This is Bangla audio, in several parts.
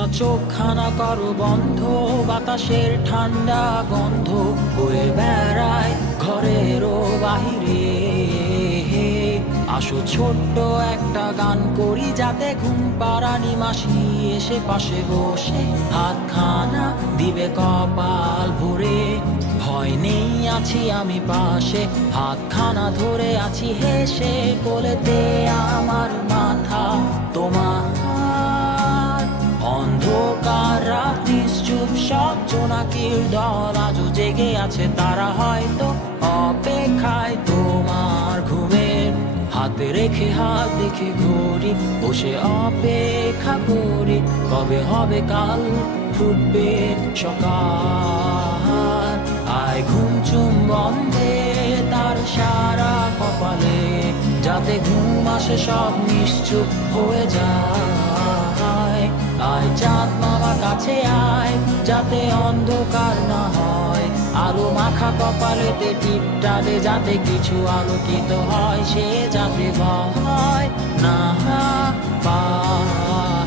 খোলা চোখখানা করো বন্ধ, বাতাসের ঠান্ডা গন্ধ বয়ে বেড়ায় ঘরেরও বাহিরে। আসো ছোট্ট একটা গান করি, যাতে ঘুম পাড়ানি মাসি এসে পাশে বসে হাতখানা দিবে কপাল ভরে। ভয় নেই, আছি আমি পাশে, হাতখানা ধরে আছি হেসে, কোলেতে আমার মাথা তোমার। অন্ধকার রাত্রি চুপ, সব জোনাকির দল আজও জেগে আছে, তারা হয়তো অপেক্ষায় তোমার ঘুমের। হাতে রেখে হাত দেখে ঘড়ি, বসে অপেক্ষা করি, কবে হবে কাল, ফুটবে সকাল। আয় ঘুম চুম বন্ধে তার সারা কপালে, যাতে ঘুম আসে সব নিশ্চুপ হয়ে যায়। আয় চাঁদ মামা কাছে আয়, যাতে অন্ধকার না হয়, আলো মাখা কপালেতে টিপটা দে, যাতে কিছু আলোকিত হয়, সে যাতে ভয় না পায়।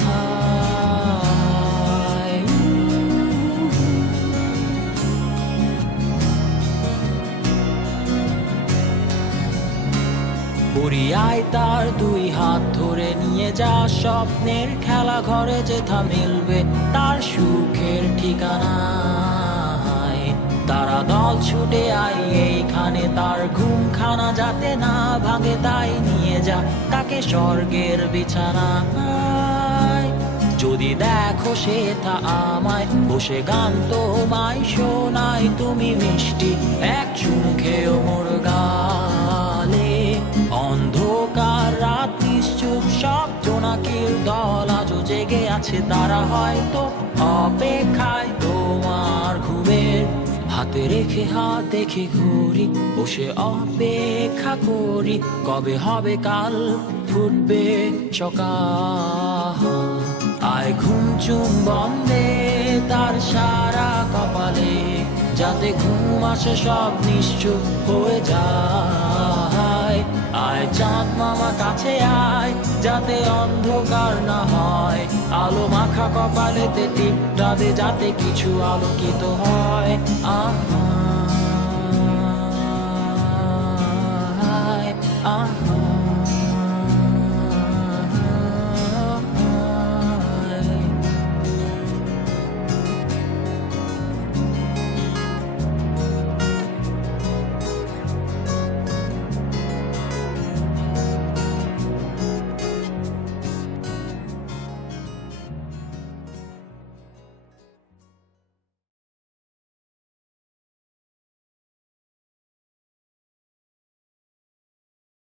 পরিয়ায় তার দুই হাত ধরে নিয়ে যা, স্বপ্নের খেলা ঘরে যেথা মিলবে তার সুখের ঠিকানা। তারা দল ছুটে আই এইখানে, তার ঘুমখানা যাতে না ভাঙে, তাই নিয়ে যা তাকে স্বর্গের বিছানায়। যদি দেখো সে তা আমায় বসে গান তোমায় শোনায়, তুমি মিষ্টি এক চুমু খেয়েও মোর গালে। অন্ধকার রাত্রি চুপ, সব জোনাকির দল আজও জেগে আছে, তারা হয়তো অপেক্ষায় তোমার ঘুমের। হাতে রেখে হাত দেখে ঘুরি, বসে অপেক্ষা করি, কবে হবে কাল, ফুটবে সকাল। আয় ঘুম চুম বন্ধে তার সারা কপালে, যাতে ঘুম আসে সব নিশ্চুপ হয়ে যায়। আয় চাঁদ মামা কাছে আয়, যাতে অন্ধকার না হয়, আলো মাখা কপালেতে টিপটা দে, যাতে কিছু আলোকিত হয়। আহা